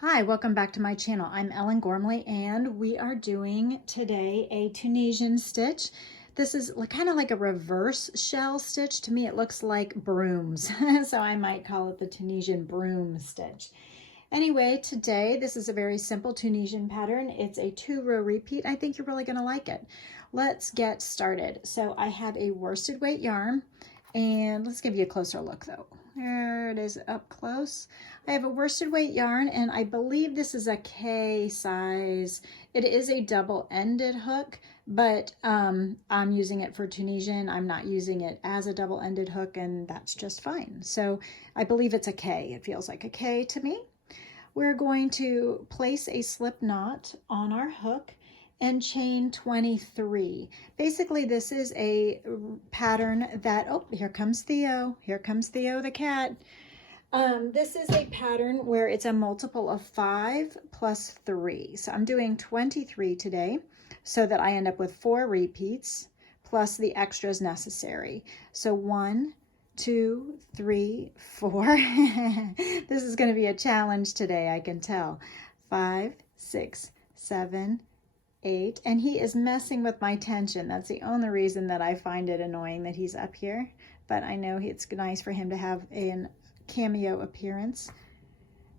Hi, welcome back to my channel. I'm Ellen Gormley and we are doing today a Tunisian stitch. This is kind of like a reverse shell stitch. To me it looks like brooms, so I might call it the Tunisian broom stitch. Anyway, today this is a very simple Tunisian pattern. It's a 2-row repeat. I think you're really going to like it. Let's get started. So I have a worsted weight yarn, and let's give you a closer look though. There it is up close. I have a worsted weight yarn, and I believe this is a K size. It is a double-ended hook, but I'm using it for Tunisian. I'm not using it as a double-ended hook, and that's just fine. So I believe it's a K. It feels like a K to me. We're going to place a slip knot on our hook and chain 23. Basically, this is a pattern that, oh, here comes Theo. Here comes Theo the cat. This is a pattern where it's a multiple of 5 plus 3. So I'm doing 23 today so that I end up with 4 repeats plus the extras necessary. So 1, 2, 3, 4. This is going to be a challenge today, I can tell. 5, 6, 7, 8. And he is messing with my tension. That's the only reason that I find it annoying that he's up here. But I know it's nice for him to have a cameo appearance.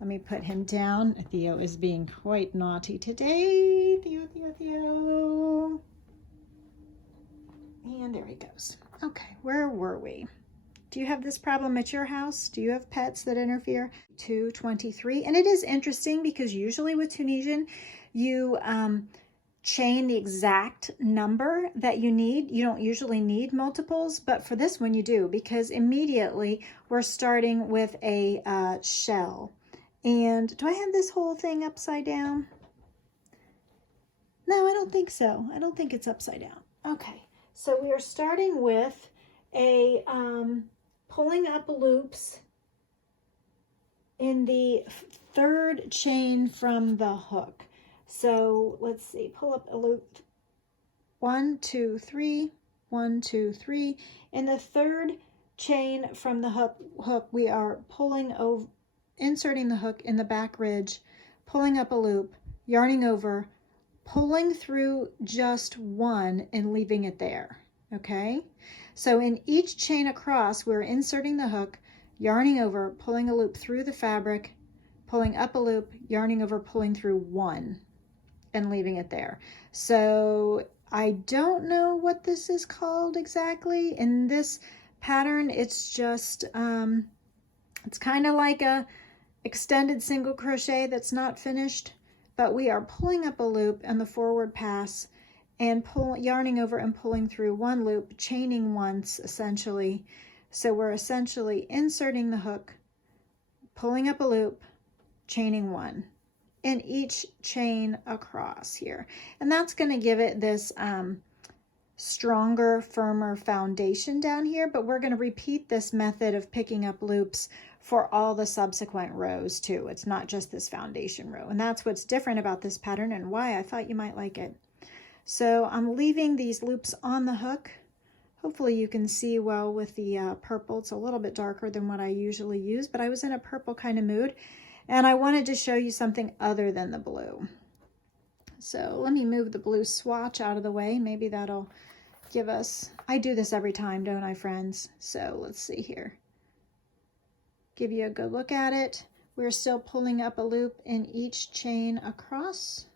Let me put him down. Theo is being quite naughty today. Theo, Theo, Theo. And there he goes. Okay, where were we? Do you have this problem at your house? Do you have pets that interfere? 223. And it is interesting because usually with Tunisian, you chain the exact number that you need. You don't usually need multiples, but for this one you do, because immediately we're starting with a shell. And do I have this whole thing upside down? No, I don't think so. I don't think it's upside down. Okay, so we are starting with a pulling up loops in the 3rd chain from the hook. So let's see, pull up a loop. 1, 2, 3, 1, 2, 3. In the 3rd chain from the hook, we are pulling over, inserting the hook in the back ridge, pulling up a loop, yarning over, pulling through just 1 and leaving it there. Okay, so in each chain across, we're inserting the hook, yarning over, pulling a loop through the fabric, pulling up a loop, yarning over, pulling through 1 and leaving it there. So I don't know what this is called exactly. In this pattern, it's just, it's kind of like a extended single crochet that's not finished, but we are pulling up a loop and the forward pass and yarning over and pulling through 1 loop, chaining once essentially. So we're essentially inserting the hook, pulling up a loop, chaining 1 in each chain across here. And that's going to give it this stronger, firmer foundation down here, but we're going to repeat this method of picking up loops for all the subsequent rows too. It's not just this foundation row. And that's what's different about this pattern and why I thought you might like it. So I'm leaving these loops on the hook. Hopefully you can see well with the purple. It's a little bit darker than what I usually use, but I was in a purple kind of mood and I wanted to show you something other than the blue. So let me move the blue swatch out of the way. Maybe that'll give us, I do this every time, don't I, friends? So let's see here. Give you a good look at it. We're still pulling up a loop in each chain across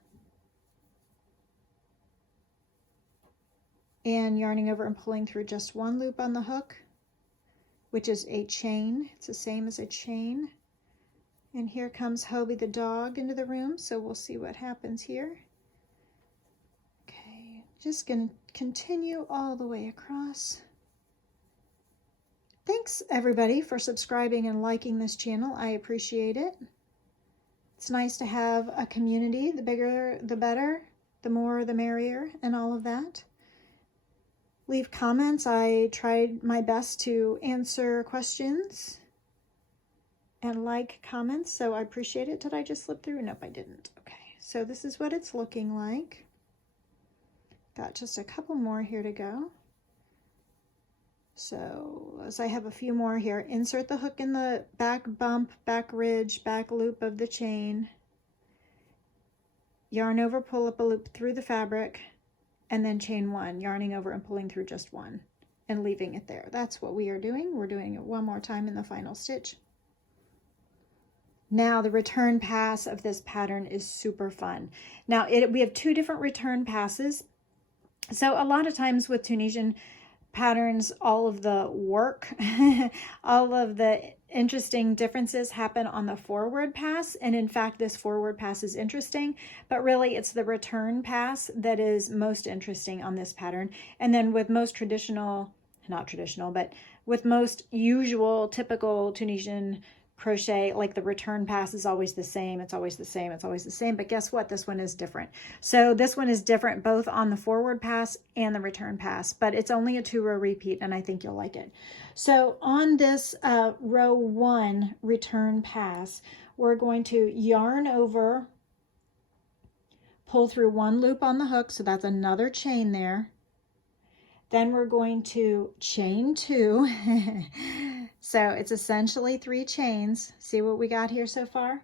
and yarning over and pulling through just 1 loop on the hook, which is a chain. It's the same as a chain. And here comes Hobie the dog into the room, so we'll see what happens here. Okay, just gonna continue all the way across. Thanks everybody for subscribing and liking this channel. I appreciate it. It's nice to have a community. The bigger, the better, the more, the merrier, and all of that. Leave comments. I tried my best to answer questions and like comments, so I appreciate it. Did I just slip through? Nope, I didn't. Okay, so this is what it's looking like. Got just a couple more here to go. So as I have a few more here, insert the hook in the back bump, back ridge, back loop of the chain, yarn over, pull up a loop through the fabric, and then chain one, yarning over and pulling through just one and leaving it there. That's what we are doing. We're doing it one more time in the final stitch. Now the return pass of this pattern is super fun. Now we have two different return passes. So a lot of times with Tunisian patterns, all of the work, all of the interesting differences happen on the forward pass. And in fact, this forward pass is interesting, but really it's the return pass that is most interesting on this pattern. And then with most traditional, not traditional, but with most usual, typical Tunisian crochet, like the return pass is always the same. It's always the same. It's always the same. But guess what? This one is different. So this one is different both on the forward pass and the return pass, but it's only a 2-row repeat, and I think you'll like it. So on this row 1 return pass, we're going to yarn over, pull through 1 loop on the hook. So that's another chain there. Then we're going to chain 2. So it's essentially 3 chains. See what we got here so far?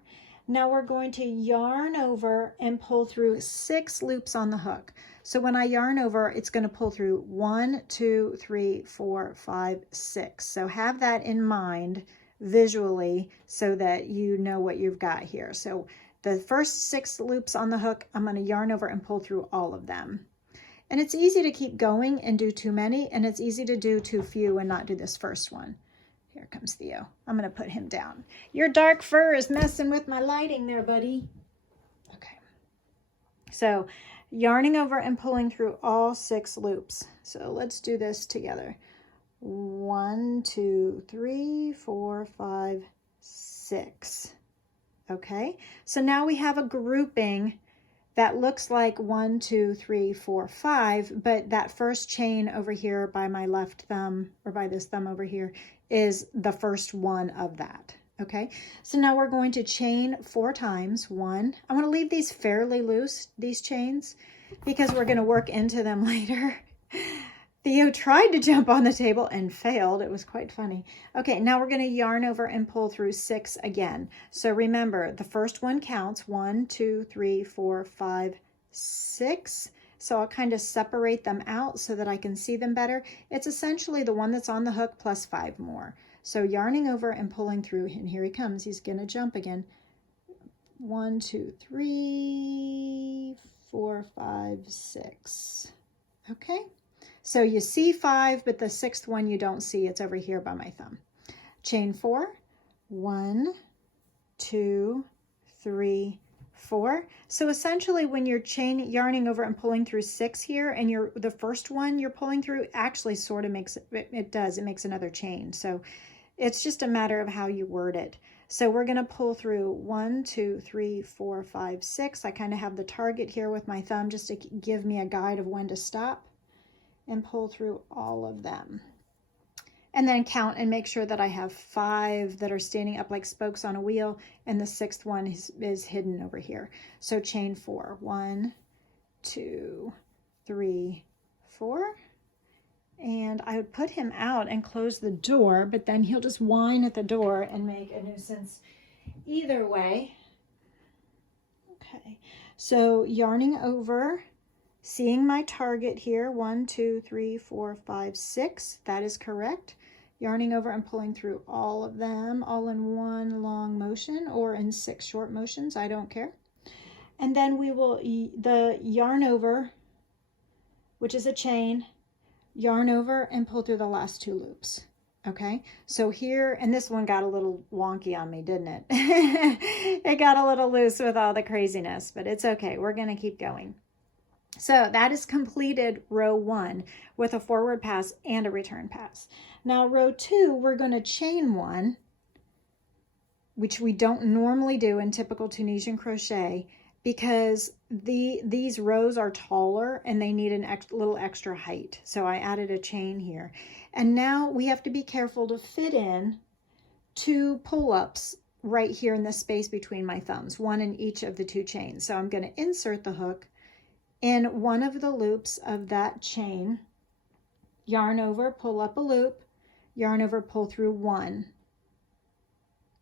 Now we're going to yarn over and pull through 6 loops on the hook. So when I yarn over, it's going to pull through 1, 2, 3, 4, 5, 6. So have that in mind visually so that you know what you've got here. So the first 6 loops on the hook, I'm going to yarn over and pull through all of them. And it's easy to keep going and do too many, and it's easy to do too few and not do this first one. Here comes Theo. I'm going to put him down. Your dark fur is messing with my lighting there, buddy. Okay. So yarning over and pulling through all 6 loops. So let's do this together. 1, 2, 3, 4, 5, 6. Okay. So now we have a grouping that looks like 1, 2, 3, 4, 5, but that first chain over here by my left thumb, or by this thumb over here, is the first one of that. Okay, so now we're going to chain 4 times. 1, I want to leave these fairly loose, these chains, because we're going to work into them later. Theo tried to jump on the table and failed. It was quite funny. Okay, now we're going to yarn over and pull through 6 again. So remember, the first one counts. 1, 2, 3, 4, 5, 6. So I'll kind of separate them out so that I can see them better. It's essentially the one that's on the hook plus 5 more. So yarning over and pulling through, and here he comes. He's going to jump again. 1, 2, 3, 4, 5, 6. Okay. So you see 5, but the 6th one you don't see. It's over here by my thumb. Chain 4. 1, 2, 3, 4. So essentially when you're yarning over and pulling through 6 here, and the first one you're pulling through actually sort of makes, it makes another chain. So it's just a matter of how you word it. So we're going to pull through 1, 2, 3, 4, 5, 6. I kind of have the target here with my thumb just to give me a guide of when to stop, and pull through all of them. And then count and make sure that I have 5 that are standing up like spokes on a wheel, and the 6th one is hidden over here. So chain 4. 1, 2, 3, 4. And I would put him out and close the door, but then he'll just whine at the door and make a nuisance either way. Okay, so yarning over, seeing my target here, 1, 2, 3, 4, 5, 6, that is correct. Yarning over and pulling through all of them, all in one long motion or in 6 short motions, I don't care. And then we will, the yarn over, which is a chain, yarn over and pull through the last 2 loops. Okay, so here, and this one got a little wonky on me, didn't it? It got a little loose with all the craziness, but it's okay. We're going to keep going. So that is completed row 1 with a forward pass and a return pass. Now row 2, we're going to chain 1, which we don't normally do in typical Tunisian crochet because these rows are taller and they need a little extra height. So I added a chain here. And now we have to be careful to fit in 2 pull-ups right here in the space between my thumbs, 1 in each of the 2 chains. So I'm going to insert the hook in one of the loops of that chain, yarn over, pull up a loop, yarn over, pull through 1.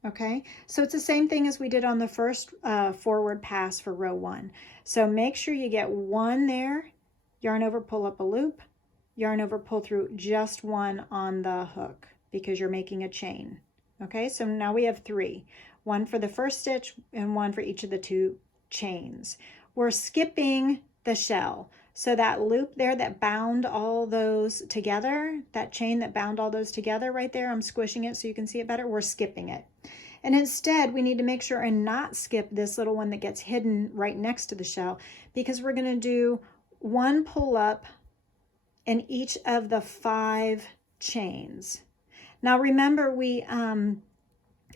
Okay, so it's the same thing as we did on the first forward pass for row 1. So make sure you get 1 there, yarn over, pull up a loop, yarn over, pull through just 1 on the hook because you're making a chain. Okay, so now we have 3, 1 for the first stitch and 1 for each of the 2 chains. We're skipping the shell. So that loop there that bound all those together, that chain that bound all those together right there, I'm squishing it so you can see it better, we're skipping it. And instead, we need to make sure and not skip this little one that gets hidden right next to the shell, because we're going to do 1 pull up in each of the 5 chains. Now remember, we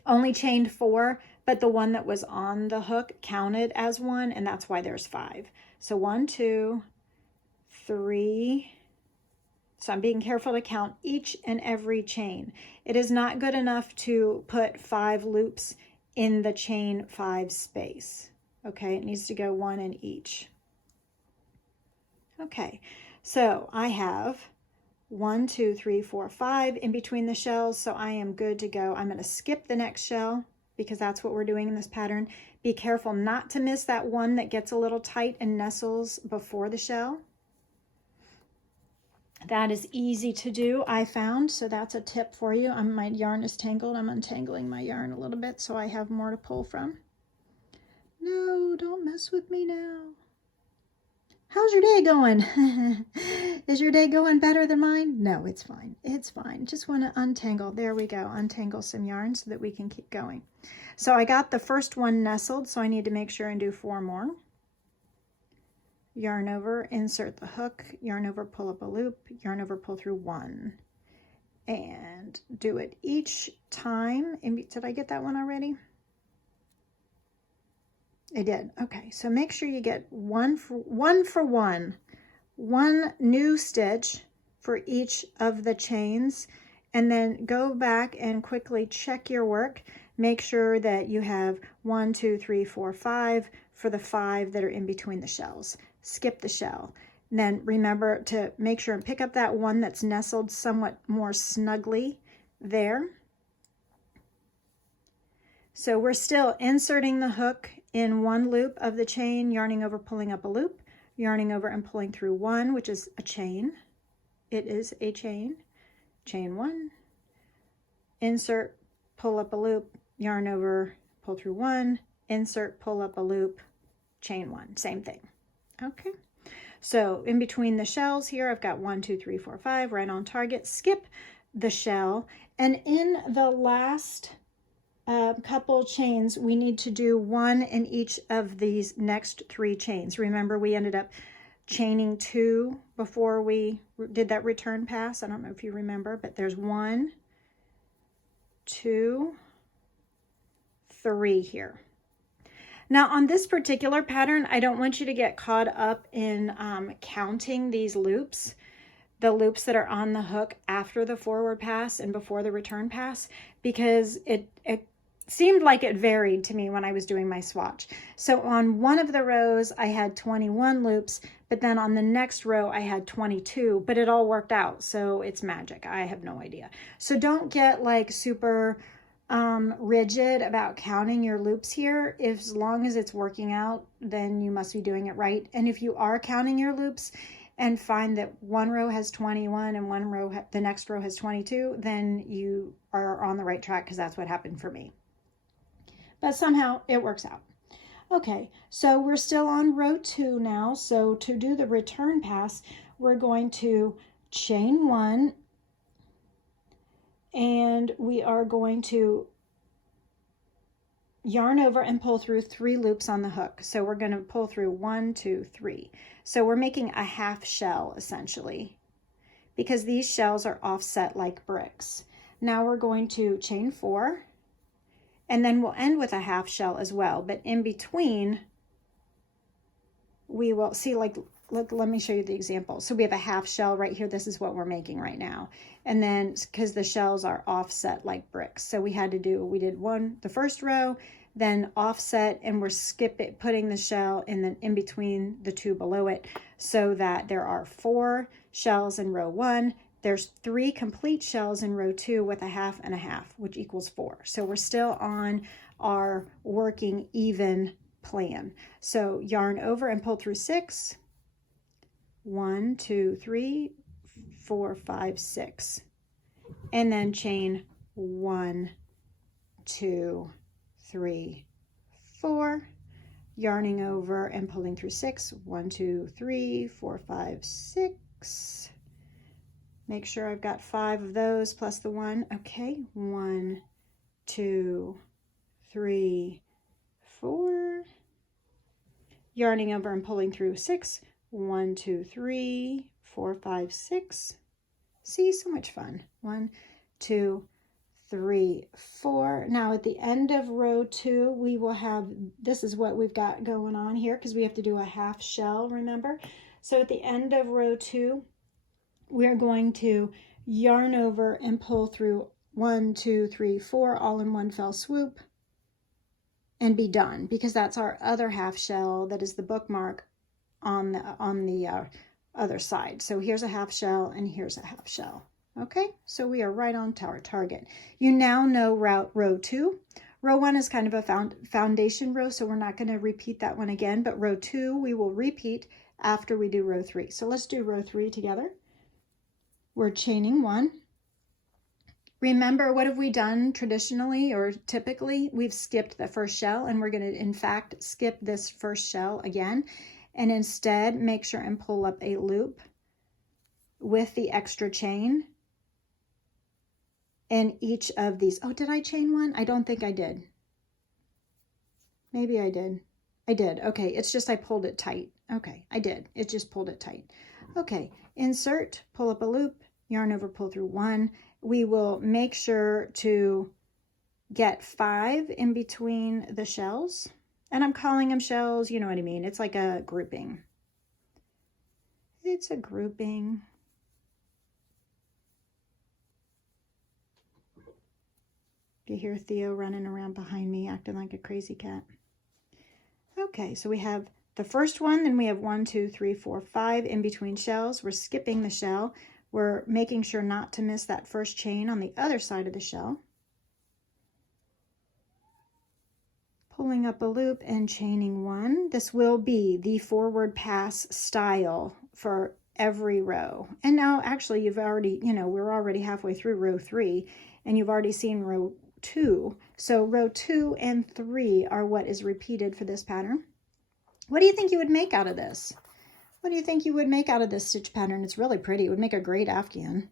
only chained 4, but the one that was on the hook counted as 1, and that's why there's 5. So 1, 2, 3. So I'm being careful to count each and every chain. It is not good enough to put 5 loops in the chain 5 space. Okay, it needs to go 1 in each. Okay, so I have 1, 2, 3, 4, 5 in between the shells, so I am good to go. I'm going to skip the next shell because that's what we're doing in this pattern. Be careful not to miss that one that gets a little tight and nestles before the shell. That is easy to do, I found, so that's a tip for you. My yarn is tangled. I'm untangling my yarn a little bit so I have more to pull from. No, don't mess with me now. How's your day going? Is your day going better than mine? No, it's fine. It's fine. Just want to untangle. There we go. Untangle some yarn so that we can keep going. So I got the first one nestled, so I need to make sure and do 4 more. Yarn over, insert the hook, yarn over, pull up a loop, yarn over, pull through 1. And do it each time. Did I get that one already? I did. Okay, so make sure you get one new stitch for each of the chains, and then go back and quickly check your work. Make sure that you have 1, 2, 3, 4, 5 for the 5 that are in between the shells. Skip the shell. And then remember to make sure and pick up that one that's nestled somewhat more snugly there. So we're still inserting the hook in 1 loop of the chain, yarning over, pulling up a loop, yarning over and pulling through 1, which is a chain. It is a chain. Chain 1, insert, pull up a loop, yarn over, pull through 1, insert, pull up a loop, chain 1, same thing. Okay, so in between the shells here, I've got 1, 2, 3, 4, 5, right on target. Skip the shell, and in the last couple chains, we need to do 1 in each of these next 3 chains. Remember, we ended up chaining 2 before we did that return pass. I don't know if you remember, but there's 1, 2, 3 here. Now on this particular pattern, I don't want you to get caught up in counting these loops, the loops that are on the hook after the forward pass and before the return pass, because it seemed like it varied to me when I was doing my swatch. So on one of the rows, I had 21 loops, but then on the next row, I had 22, but it all worked out. So it's magic. I have no idea. So don't get like super rigid about counting your loops here. If, as long as it's working out, then you must be doing it right. And if you are counting your loops and find that one row has 21 and one row, the next row has 22, then you are on the right track, because that's what happened for me. But somehow it works out. Okay, so we're still on row 2 now. So to do the return pass, we're going to chain 1, and we are going to yarn over and pull through 3 loops on the hook. So we're going to pull through 1, 2, 3. So we're making a half shell essentially, because these shells are offset like bricks. Now we're going to chain 4, and then we'll end with a half shell as well. But in between, we will see, like, let me show you the example. So we have a half shell right here. This is what we're making right now. And then, because the shells are offset like bricks, so we did the first row, then offset, and we're putting the shell in between the 2 below it, so that there are 4 shells in row 1, there's 3 complete shells in row 2 with a half and a half, which equals 4. So we're still on our working even plan. So yarn over and pull through 6. 1, 2, 3, 4, 5, 6. And then chain 1, 2, 3, 4. Yarning over and pulling through 6. 1, 2, 3, 4, 5, 6. Make sure I've got 5 of those plus the 1. Okay, 1, 2, 3, 4. Yarning over and pulling through 6. 1, 2, 3, 4, 5, 6. See, so much fun. 1, 2, 3, 4. Now at the end of row 2, we will have, this is what we've got going on here because we have to do a half shell, remember? So at the end of row 2, we're going to yarn over and pull through 1, 2, 3, 4 all in one fell swoop and be done, because that's our other half shell that is the bookmark on the other side. So here's a half shell and here's a half shell. Okay, so we are right on our target. You now know row 2. Row 1 is kind of a foundation row, so we're not going to repeat that one again, but row 2 we will repeat after we do row 3. So let's do row 3 together. We're chaining 1. Remember, what have we done traditionally or typically? We've skipped the first shell, and we're going to, in fact, skip this first shell again, and instead make sure and pull up a loop with the extra chain in each of these. Oh, did I chain 1? I don't think I did. Maybe I did. I did. Okay, it's just I pulled it tight. Okay, I did. It just pulled it tight. Okay, insert, pull up a loop, yarn over, pull through 1. We will make sure to get 5 in between the shells. And I'm calling them shells, you know what I mean. It's like a grouping. It's a grouping. You hear Theo running around behind me acting like a crazy cat. Okay, so we have the first one, then we have 1, 2, 3, 4, 5 in between shells. We're skipping the shell. We're making sure not to miss that first chain on the other side of the shell. Pulling up a loop and chaining 1. This will be the forward pass style for every row. And now actually you've already, we're already halfway through row 3 and you've already seen row 2. So row 2 and 3 are what is repeated for this pattern. What do you think you would make out of this? What do you think you would make out of this stitch pattern? It's really pretty. It would make a great Afghan.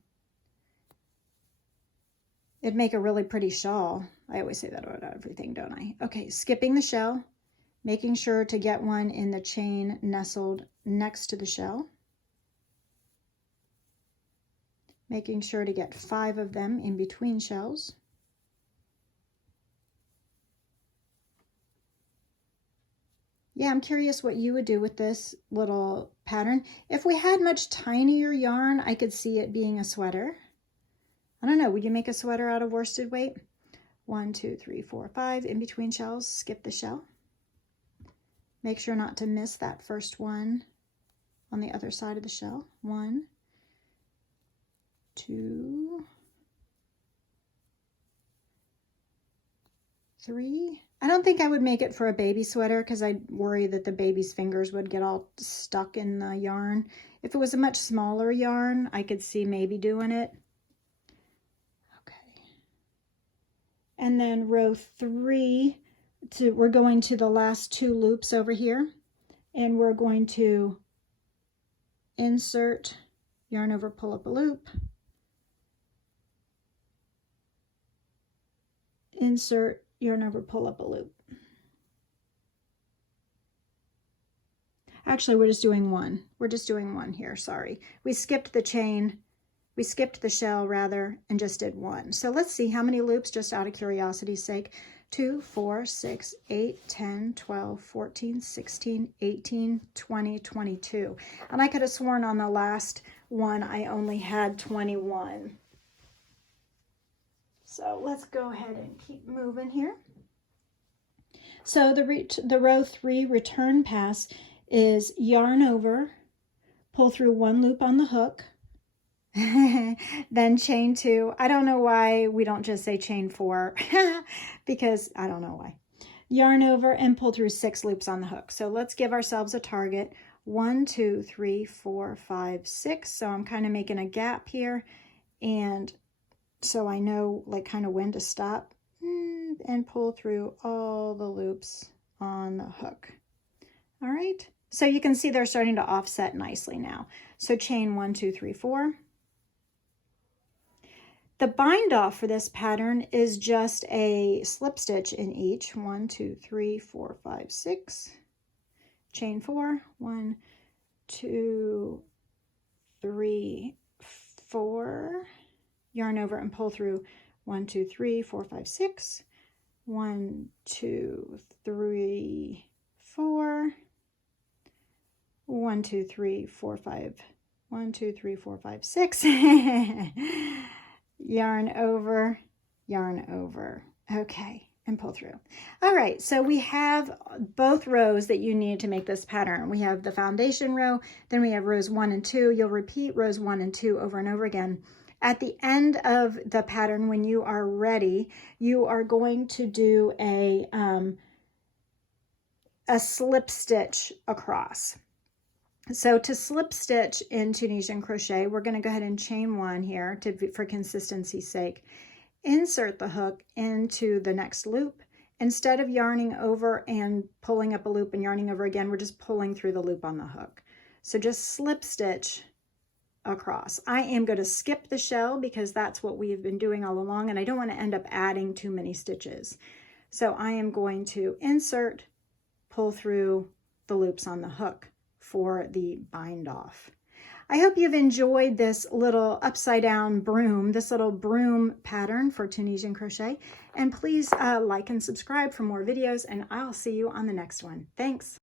It'd make a really pretty shawl. I always say that about everything, don't I? Okay, skipping the shell, making sure to get one in the chain nestled next to the shell. Making sure to get 5 of them in between shells. Yeah, I'm curious what you would do with this little pattern. If we had much tinier yarn, I could see it being a sweater. I don't know, would you make a sweater out of worsted weight? 1, 2, 3, 4, 5 in between shells, skip the shell. Make sure not to miss that first one on the other side of the shell. 1, 2, 3. I don't think I would make it for a baby sweater because I'd worry that the baby's fingers would get all stuck in the yarn. If it was a much smaller yarn, I could see maybe doing it. Okay. And then row 3, we're going to the last 2 loops over here, and we're going to insert, yarn over, pull up a loop, insert, yarn over, pull up a loop. Actually, we're just doing 1. We're just doing 1 here, sorry. We skipped the chain, we skipped the shell rather, and just did 1. So let's see how many loops, just out of curiosity's sake. 2, 4, 6, 8, 10, 12, 14, 16, 18, 20, 22. And I could have sworn on the last one I only had 21. So let's go ahead and keep moving here. So the row 3 return pass is yarn over, pull through 1 loop on the hook. Then chain 2. I don't know why we don't just say chain 4 because I don't know why. Yarn over and pull through 6 loops on the hook. So let's give ourselves a target. 1, 2, 3, 4, 5, 6. So I'm kind of making a gap here, and so I know like kind of when to stop and pull through all the loops on the hook. All right, so you can see they're starting to offset nicely now. So chain 1, 2, 3, 4. The bind off for this pattern is just a slip stitch in each. 1, 2, 3, 4, 5, 6. Chain 4. 1, 2, 3, 4. Yarn over and pull through 1, 2, 3, 4, 5, 6. 1, 2, 3, 4. 1, 2, 3, 4, 5. 1, 2, 3, 4, 5, 6. Yarn over, yarn over. Okay, and pull through. All right, so we have both rows that you need to make this pattern. We have the foundation row, then we have rows 1 and 2. You'll repeat rows 1 and 2 over and over again. At the end of the pattern, when you are ready, you are going to do a slip stitch across. So to slip stitch in Tunisian crochet, we're going to go ahead and chain 1 here for consistency's sake. Insert the hook into the next loop. Instead of yarning over and pulling up a loop and yarning over again, we're just pulling through the loop on the hook. So just slip stitch across. I am going to skip the shell because that's what we have been doing all along, and I don't want to end up adding too many stitches. So I am going to insert, pull through the loops on the hook for the bind off. I hope you've enjoyed this little upside down broom, this little broom pattern for Tunisian crochet, and please like and subscribe for more videos, and I'll see you on the next one. Thanks.